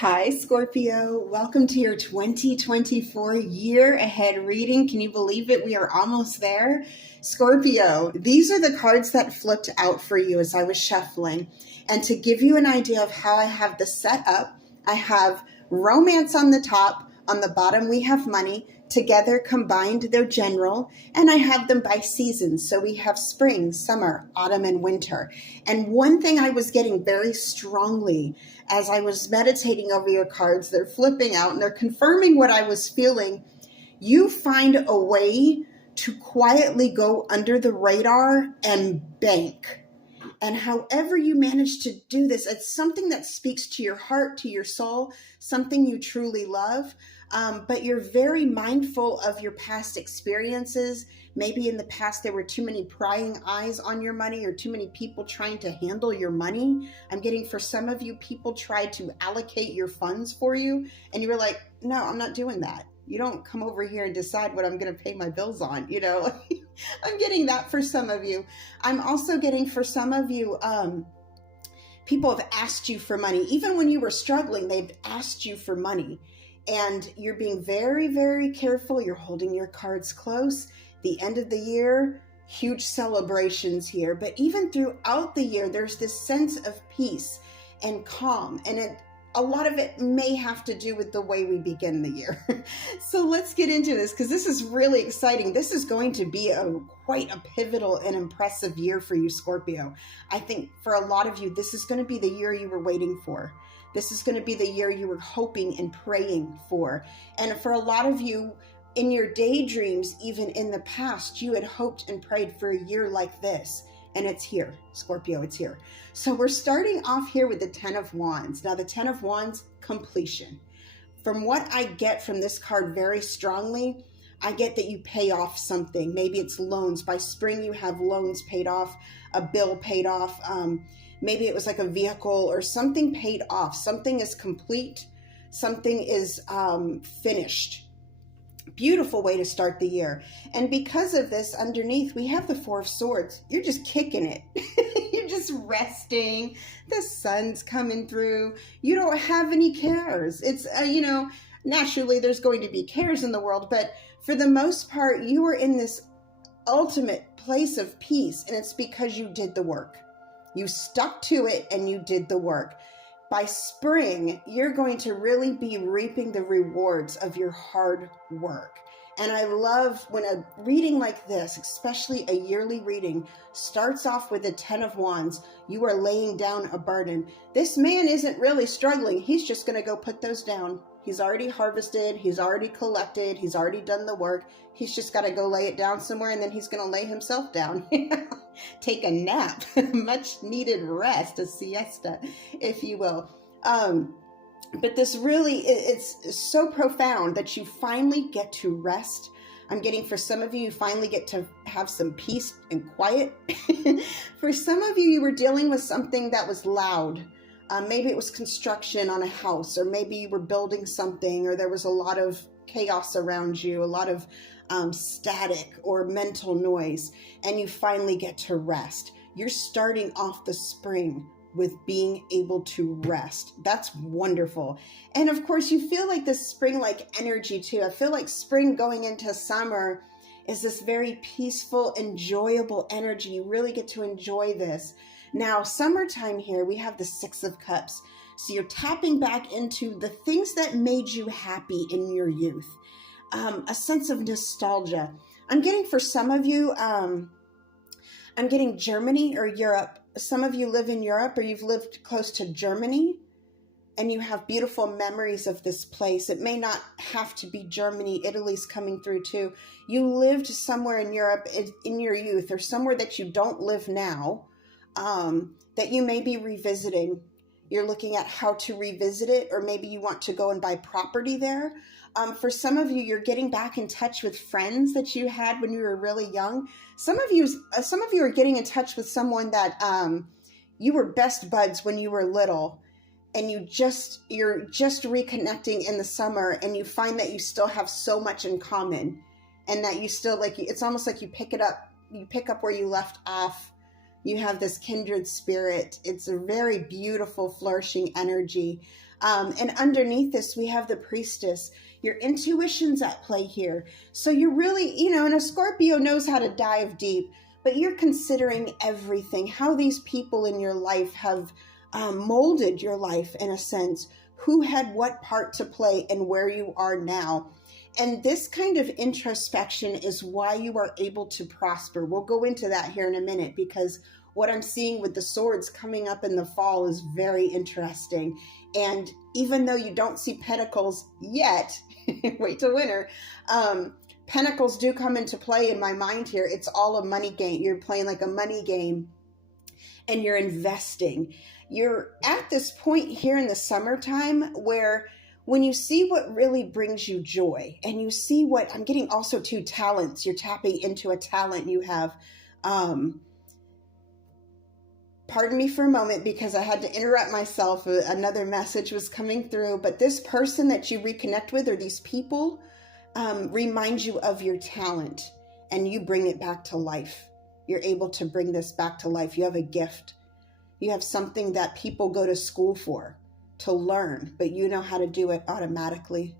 Hi, Scorpio. Welcome to your 2024 year ahead reading. Can you believe it? We are almost there. Scorpio, these are the cards that flipped out for you as I was shuffling. And to give you an idea of how I have this set up, I have romance on the top. On the bottom, we have money. Together, combined, they're general. And I have them by seasons. So we have spring, summer, autumn, and winter. And one thing I was getting very strongly as I was meditating over your cards, they're flipping out and they're confirming what I was feeling. You find a way to quietly go under the radar and bank. And however you manage to do this, it's something that speaks to your heart, to your soul, something you truly love. But you're very mindful of your past experiences. Maybe in the past there were too many prying eyes on your money or too many people trying to handle your money. I'm getting for some of you, people tried to allocate your funds for you and you were like, no, I'm not doing that. You don't come over here and decide what I'm going to pay my bills on, I'm getting that for some of you. I'm also getting for some of you, people have asked you for money. Even when you were struggling, they've asked you for money. And you're being very, very careful. You're holding your cards close. The end of the year, huge celebrations here. But even throughout the year, there's this sense of peace and calm. And a lot of it may have to do with the way we begin the year. So let's get into this because this is really exciting. This is going to be quite a pivotal and impressive year for you, Scorpio. I think for a lot of you, this is going to be the year you were waiting for. This is going to be the year you were hoping and praying for. And for a lot of you, in your daydreams, even in the past, you had hoped and prayed for a year like this. And it's here, Scorpio, it's here. So we're starting off here with the 10 of Wands. Now the 10 of Wands, completion. From what I get from this card very strongly, I get that you pay off something. Maybe it's loans. By spring, you have loans paid off, a bill paid off. Maybe it was like a vehicle or something paid off. Something is complete. Something is finished. Beautiful way to start the year. And because of this, underneath, we have the 4 of Swords. You're just kicking it. You're just resting. The sun's coming through. You don't have any cares. It's, naturally there's going to be cares in the world, but for the most part, you are in this ultimate place of peace. And it's because you did the work. You stuck to it and you did the work. By spring, you're going to really be reaping the rewards of your hard work. And I love when a reading like this, especially a yearly reading, starts off with the 10 of Wands. You are laying down a burden. This man isn't really struggling. He's just going to go put those down. He's already harvested. He's already collected. He's already done the work. He's just got to go lay it down somewhere, and then he's going to lay himself down. Take a nap, much needed rest, a siesta, if you will. But this really, it's so profound that you finally get to rest. I'm getting for some of you, you finally get to have some peace and quiet. For some of you, you were dealing with something that was loud. Maybe it was construction on a house, or maybe you were building something, or there was a lot of chaos around you, a lot of static or mental noise, and you finally get to rest. You're starting off the spring with being able to rest. That's wonderful. And of course, you feel like this spring-like energy too. I feel like spring going into summer is this very peaceful, enjoyable energy. You really get to enjoy this. Now, summertime here, we have the 6 of Cups. So you're tapping back into the things that made you happy in your youth. A sense of nostalgia. I'm getting for some of you, I'm getting Germany or Europe. Some of you live in Europe or you've lived close to Germany and you have beautiful memories of this place. It may not have to be Germany. Italy's coming through too. You lived somewhere in Europe in your youth or somewhere that you don't live now, that you may be revisiting. You're looking at how to revisit it, or maybe you want to go and buy property there. For some of you, you're getting back in touch with friends that you had when you were really young. Some of you are getting in touch with someone that you were best buds when you were little, and you're just reconnecting in the summer, and you find that you still have so much in common, and that you still it's almost like you pick up where you left off. You have this kindred spirit. It's a very beautiful, flourishing energy. And underneath this, we have the priestess. Your intuition's at play here. So you're really, and a Scorpio knows how to dive deep, but you're considering everything, how these people in your life have molded your life in a sense, who had what part to play and where you are now. And this kind of introspection is why you are able to prosper. We'll go into that here in a minute, because what I'm seeing with the swords coming up in the fall is very interesting. And even though you don't see pentacles yet, wait till winter, pentacles do come into play in my mind here. It's all a money game. You're playing like a money game and you're investing. You're at this point here in the summertime where when you see what really brings you joy, and you see what I'm getting also two talents, you're tapping into a talent you have. Pardon me for a moment because I had to interrupt myself. Another message was coming through, but this person that you reconnect with, or these people, remind you of your talent, and you bring it back to life. You're able to bring this back to life. You have a gift. You have something that people go to school for, to learn, but you know how to do it automatically.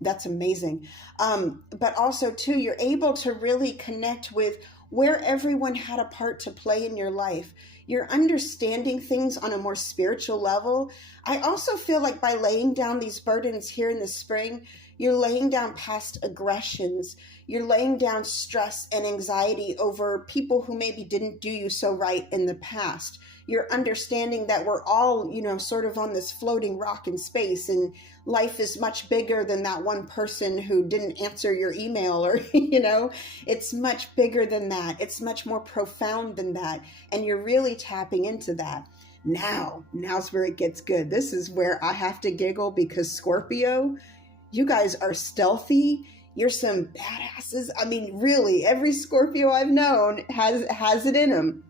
That's amazing. But also too, you're able to really connect with where everyone had a part to play in your life. You're understanding things on a more spiritual level. I also feel like by laying down these burdens here in the spring, you're laying down past aggressions. You're laying down stress and anxiety over people who maybe didn't do you so right in the past. You're understanding that we're all, sort of on this floating rock in space, and life is much bigger than that one person who didn't answer your email, or, it's much bigger than that. It's much more profound than that. And you're really tapping into that. Now's where it gets good. This is where I have to giggle, because Scorpio, you guys are stealthy. You're some badasses. I mean, really, every Scorpio I've known has it in them.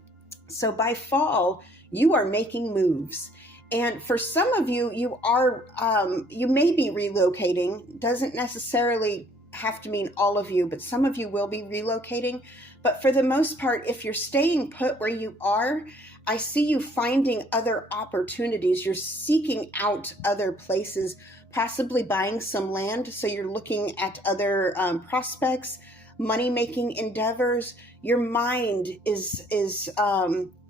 So by fall, you are making moves. And for some of you, you may be relocating. Doesn't necessarily have to mean all of you, but some of you will be relocating. But for the most part, if you're staying put where you are, I see you finding other opportunities. You're seeking out other places, possibly buying some land. So you're looking at other prospects, money-making endeavors. Your mind is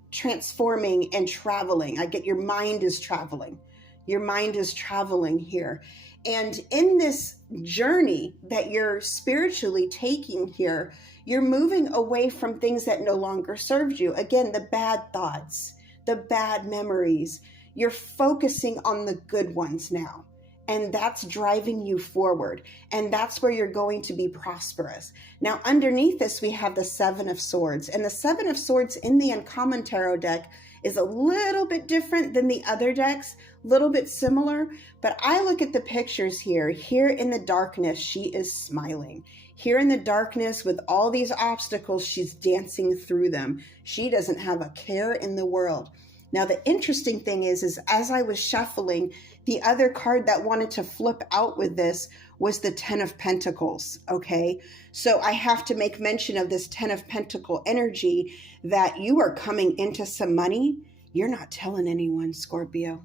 transforming and traveling. I get your mind is traveling. Your mind is traveling here. And in this journey that you're spiritually taking here, you're moving away from things that no longer served you. Again, the bad thoughts, the bad memories. You're focusing on the good ones now. And that's driving you forward. And that's where you're going to be prosperous. Now, underneath this, we have the Seven of Swords. And the Seven of Swords in the Uncommon Tarot deck is a little bit different than the other decks, a little bit similar. But I look at the pictures here. Here in the darkness, she is smiling. Here in the darkness with all these obstacles, she's dancing through them. She doesn't have a care in the world. Now, the interesting thing is as I was shuffling, the other card that wanted to flip out with this was the Ten of Pentacles, okay? So I have to make mention of this Ten of Pentacle energy, that you are coming into some money. You're not telling anyone, Scorpio.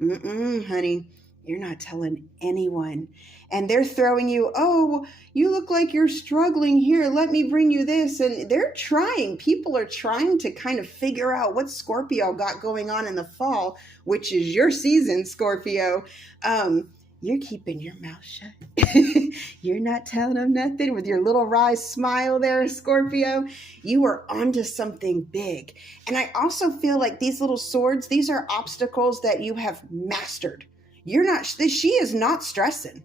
Honey, you're not telling anyone. And they're throwing you, oh, you look like you're struggling here. Let me bring you this. And they're trying. People are trying to kind of figure out what Scorpio got going on in the fall, which is your season, Scorpio. You're keeping your mouth shut. You're not telling them nothing with your little wry smile there, Scorpio. You are onto something big. And I also feel like these little swords, these are obstacles that you have mastered. She is not stressing,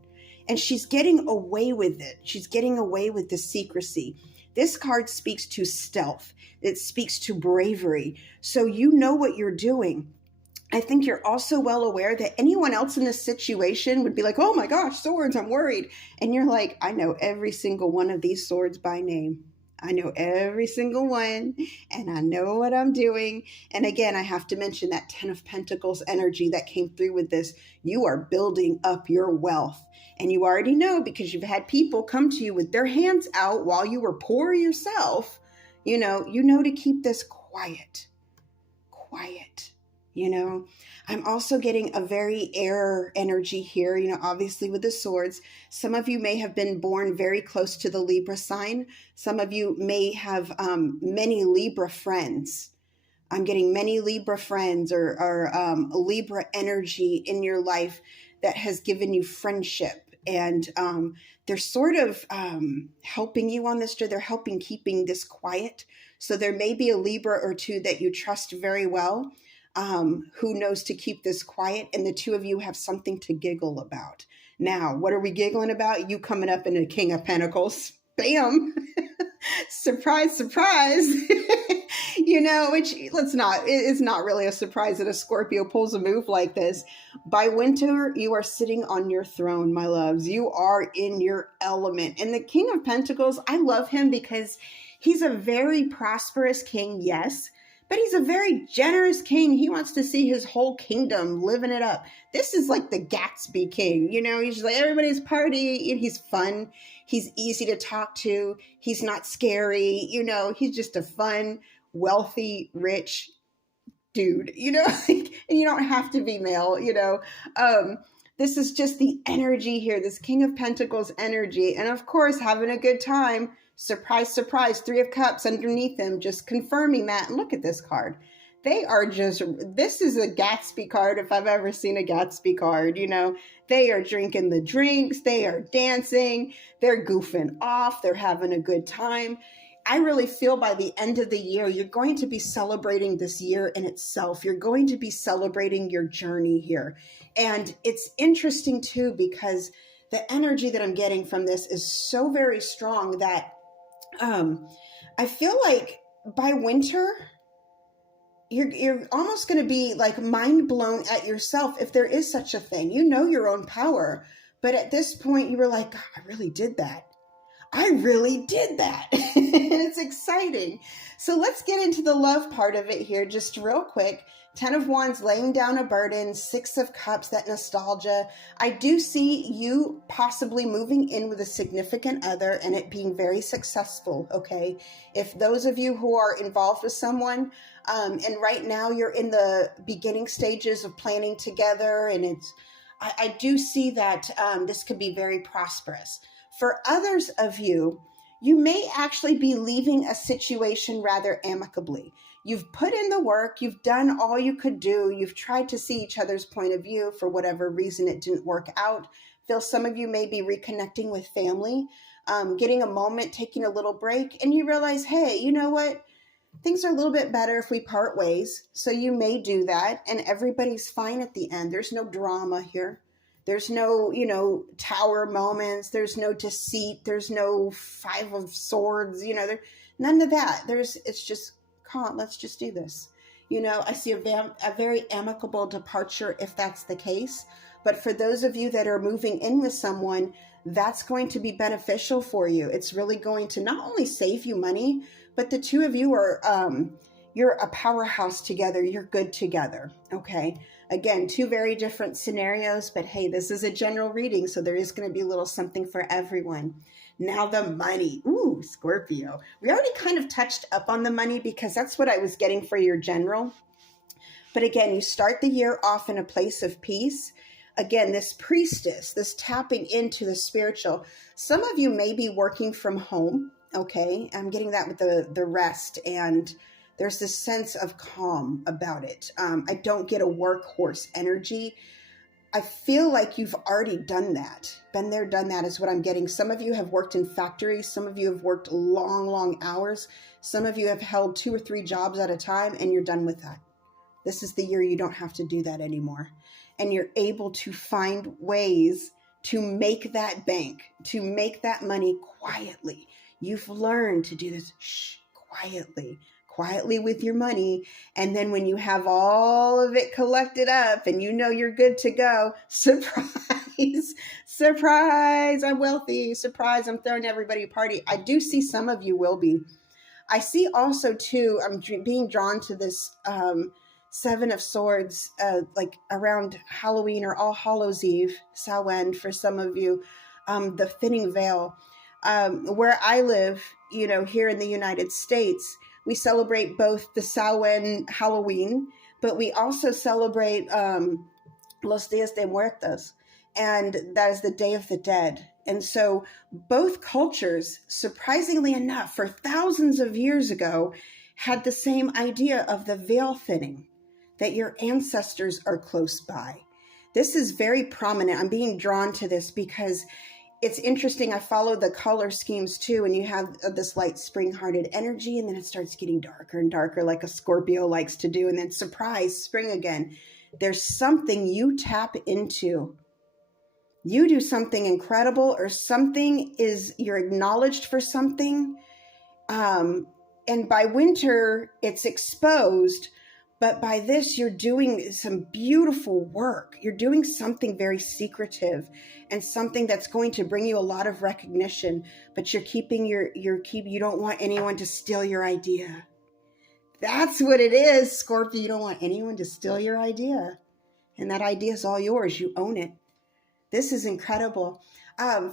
and she's getting away with it. She's getting away with the secrecy. This card speaks to stealth. It speaks to bravery. So you know what you're doing. I think you're also well aware that anyone else in this situation would be like, oh my gosh, swords, I'm worried. And you're like, I know every single one of these swords by name. I know every single one, and I know what I'm doing. And again, I have to mention that Ten of Pentacles energy that came through with this. You are building up your wealth. And you already know, because you've had people come to you with their hands out while you were poor yourself. You know to keep this quiet. you know. I'm also getting a very air energy here, you know, obviously with the swords. Some of you may have been born very close to the Libra sign. Some of you may have many Libra friends. I'm getting many Libra friends or Libra energy in your life that has given you friendship. And they're sort of helping you on this, they're helping keeping this quiet. So there may be a Libra or two that you trust very well, who knows to keep this quiet. And the two of you have something to giggle about. Now, what are we giggling about? You coming up in a King of Pentacles. Bam. Surprise, surprise. You know, which it's not really a surprise that a Scorpio pulls a move like this. By winter, you are sitting on your throne, my loves. You are in your element. And the King of Pentacles, I love him because he's a very prosperous king, yes, but he's a very generous king. He wants to see his whole kingdom living it up. This is like the Gatsby king, you know, he's just like everybody's party and he's fun. He's easy to talk to. He's not scary. You know, he's just a fun, wealthy, rich dude, you know, and you don't have to be male, you know. This is just the energy here, this King of Pentacles energy. And of course, having a good time. Surprise, surprise, Three of Cups underneath them, just confirming that. And look at this card. They are just, this is a Gatsby card if I've ever seen a Gatsby card, you know. They are drinking the drinks, they are dancing, they're goofing off, they're having a good time. I really feel by the end of the year, you're going to be celebrating this year in itself. You're going to be celebrating your journey here. And it's interesting too, because the energy that I'm getting from this is so very strong that I feel like by winter, you're almost going to be like mind blown at yourself if there is such a thing. You know your own power. But at this point, you were like, God, I really did that. I really did that. It's exciting. So let's get into the love part of it here just real quick. 10 of Wands, laying down a burden. 6 of Cups, that nostalgia. I do see you possibly moving in with a significant other and it being very successful, okay? If those of you who are involved with someone, and right now you're in the beginning stages of planning together, and I do see that this could be very prosperous. For others of you, you may actually be leaving a situation rather amicably. You've put in the work, you've done all you could do, you've tried to see each other's point of view. For whatever reason, it didn't work out. Feel some of you may be reconnecting with family, getting a moment, taking a little break, and you realize, hey, you know what? Things are a little bit better if we part ways. So you may do that, and everybody's fine at the end. There's no drama here. There's no, you know, tower moments. There's no deceit. There's no 5 of Swords. You know, none of that. It's just, come on, let's just do this. You know, I see a very amicable departure if that's the case. But for those of you that are moving in with someone, that's going to be beneficial for you. It's really going to not only save you money, but the two of you are, you're a powerhouse together. You're good together. Okay. Again, 2 very different scenarios, but hey, this is a general reading, so there is going to be a little something for everyone. Now the money. Ooh, Scorpio. We already kind of touched up on the money because that's what I was getting for your general. But again, you start the year off in a place of peace. Again, this priestess, this tapping into the spiritual. Some of you may be working from home, okay? I'm getting that with the rest, and there's this sense of calm about it. I don't get a workhorse energy. I feel like you've already done that. Been there, done that is what I'm getting. Some of you have worked in factories. Some of you have worked long, long hours. Some of you have held 2 or 3 jobs at a time, and you're done with that. This is the year you don't have to do that anymore. And you're able to find ways to make that bank, to make that money quietly. You've learned to do this quietly with your money. And then when you have all of it collected up and you know you're good to go, surprise, surprise, I'm wealthy, surprise, I'm throwing everybody a party. I do see some of you will be. I see also too, I'm being drawn to this 7 of Swords, like around Halloween or All Hallows Eve, Samhain for some of you, the thinning veil. Where I live, you know, here in the United States, we celebrate both the Samhain Halloween, but we also celebrate Los Dias de Muertos, and that is the Day of the Dead. And so both cultures, surprisingly enough, for thousands of years ago, had the same idea of the veil thinning, that your ancestors are close by. This is very prominent. I'm being drawn to this because it's interesting. I follow the color schemes too, and you have this light spring-hearted energy, and then it starts getting darker and darker like a Scorpio likes to do, and then surprise, spring again. There's something you tap into. You do something incredible, or something is, you're acknowledged for something. And by winter, it's exposed. But by this, you're doing some beautiful work. You're doing something very secretive and something that's going to bring you a lot of recognition. But you're keeping you don't want anyone to steal your idea. That's what it is, Scorpio. You don't want anyone to steal your idea. And that idea is all yours. You own it. This is incredible.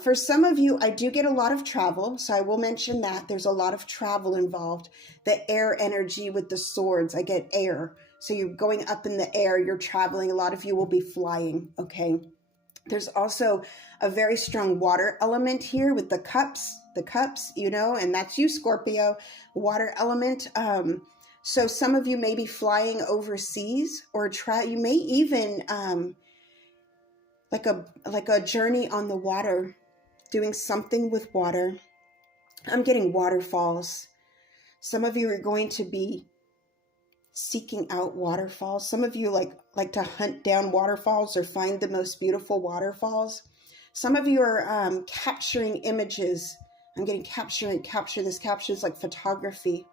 For some of you, I do get a lot of travel, so I will mention that. There's a lot of travel involved. The air energy with the swords, I get air. So you're going up in the air, you're traveling. A lot of you will be flying, okay? There's also a very strong water element here with the cups, and that's you, Scorpio, water element. So some of you may be flying overseas, or you may even... like a journey on the water, doing something with water. I'm getting waterfalls. Some of you are going to be seeking out waterfalls. Some of you like to hunt down waterfalls or find the most beautiful waterfalls. Some of you are capturing images. I'm getting capture this like photography.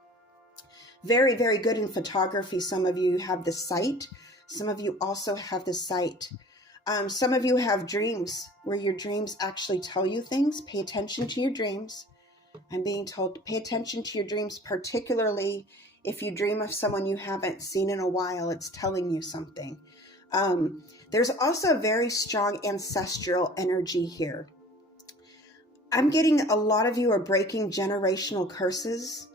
Very, very good in photography. Some of you have the sight. Some of you also have the sight. Some of you have dreams where your dreams actually tell you things. Pay attention to your dreams. I'm being told to pay attention to your dreams, particularly if you dream of someone you haven't seen in a while. It's telling you something. There's also a very strong ancestral energy here. I'm getting a lot of you are breaking generational curses.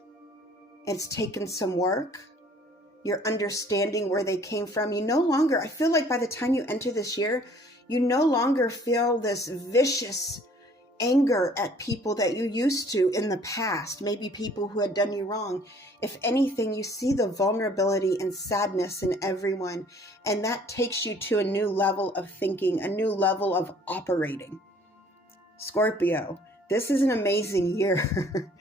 It's taken some work. You're understanding where they came from. You no longer, I feel like by the time you enter this year, you no longer feel this vicious anger at people that you used to in the past, maybe people who had done you wrong. If anything, you see the vulnerability and sadness in everyone, and that takes you to a new level of thinking, a new level of operating. Scorpio, this is an amazing year.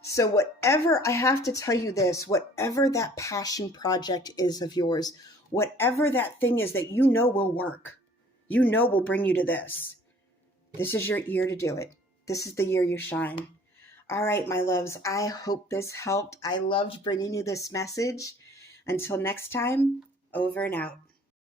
So whatever, I have to tell you this, whatever that passion project is of yours, whatever that thing is that you know will work, you know will bring you to this is your year to do it. This is the year you shine. All right, my loves, I hope this helped. I loved bringing you this message. Until next time, over and out.